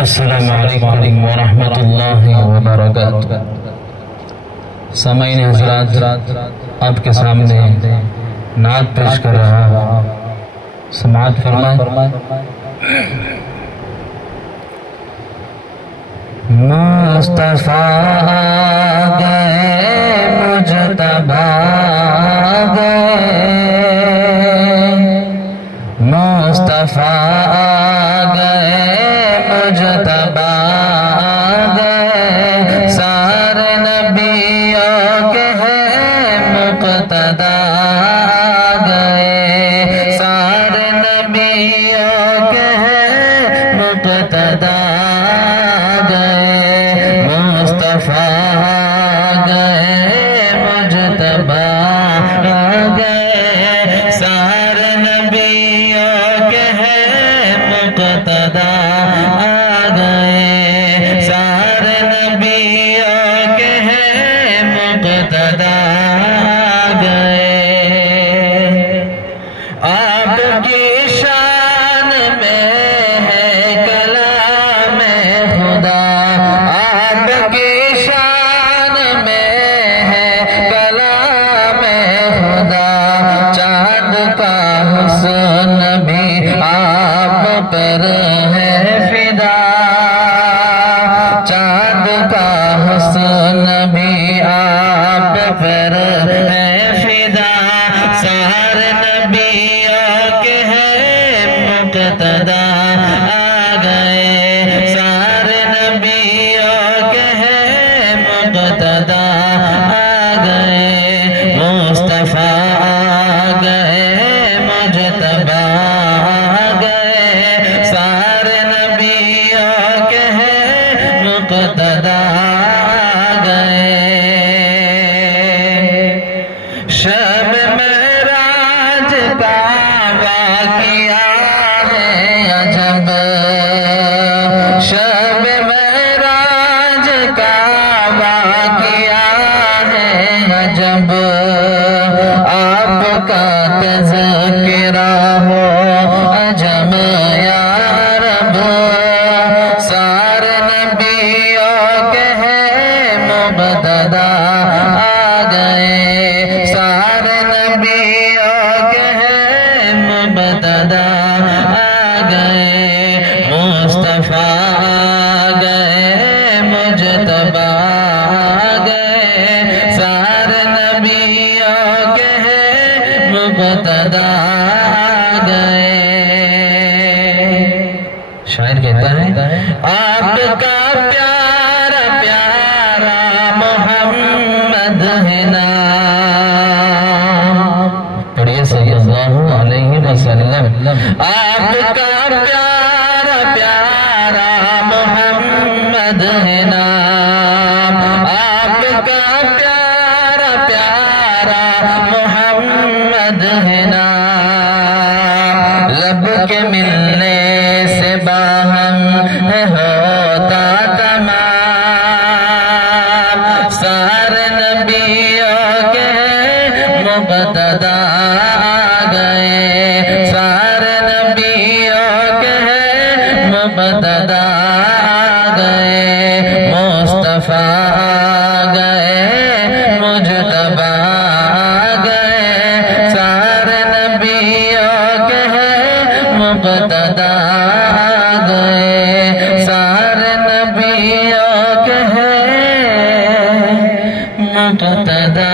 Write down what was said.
अस्सलामु अलैकुम व रहमतुल्लाहि व बरकातुहू। सामाईन हज़रात, आपके सामने नात पेश कर रहा हूँ, समाअत फरमाएं। मुस्तफा गए, मुजतबा गए, मुस्तफा गए, मुजतबा गए, सारे नबियों के हैं मुक़तदा गए, सारे नबियों के हैं मुक़तदा गए, मुस्तफा गए, मुजतबा गए, सारे नबियों के हैं मुक़तदा गए, सारे नबियों के हैं मुक़तदा गए। आपकी शान में है कलाम खुदा, आपकी शान में है कलाम खुदा, चाँद का हुस्न भी आप पर है फिदा, चाँद का हुस्न भी आप पर है फिदा, सारे नबियों के हैं मुक़तदा गए, सारे नबियों के हैं मुक़तदा गए, मुस्तफा गए, मुजतबा गए, सारे नबियों के हैं मुक़तदा गए। शब महराज का वाक़िया है अजब, शब महराज का वाक़िया है अजब, आपका तज़किरा हो अजम या रब, सारे नबियों के हैं मुक़तदा गए, सारे नबियों के हैं मुक़तदा गए, मुस्तफा गए, मुजतबा गए, सारे नबियों के हैं मुक़तदा गए। शायर कहता है, आपका प्यारा प्यारा मोहम्मद है नाम, पढ़िए सल्लल्लाहु अलैहि वसल्लम, आपका प्यारा प्यारा मोहम्मद है नाम, आपका प्यारा प्यारा मोहम्मद है नाम, लब के मिलने से बाहम है होता तमाम, सारे नबियों के मुक़तदा गए, सारे नबियों के मुक़तदा गए, मुस्तफा गए, मुजतबा गए, सारे नबियों के मुक़तदा गए, सारे नबियों के मुक़तदा